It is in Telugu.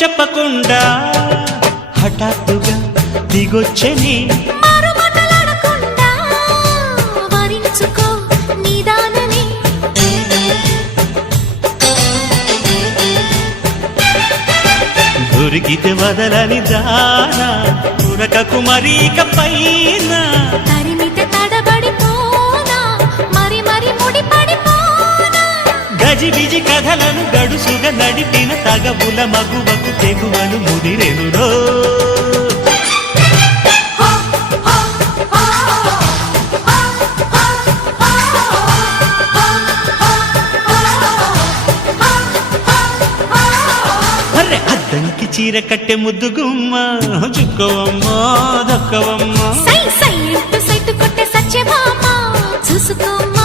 చెప్పకుండా హఠాత్తుగా దిగొచ్చని దొరికితే వదలని దానా ఉరకకు మరీక పైన తరిమితే తడబడిపోనా మరి మరి ముడిపడిపోనా గజిబిజి కథలను గడుసుగా నడిపిన తగవుల మగువకు తెగువను ముదిరెనురో అద్దంకి చీర కట్టె ముద్దు గుమ్మ చుక్కవమ్మ దక్కవమ్మ సై సై అంటూ సైటు కొట్టే సత్యభామ చూసుకోమ్మ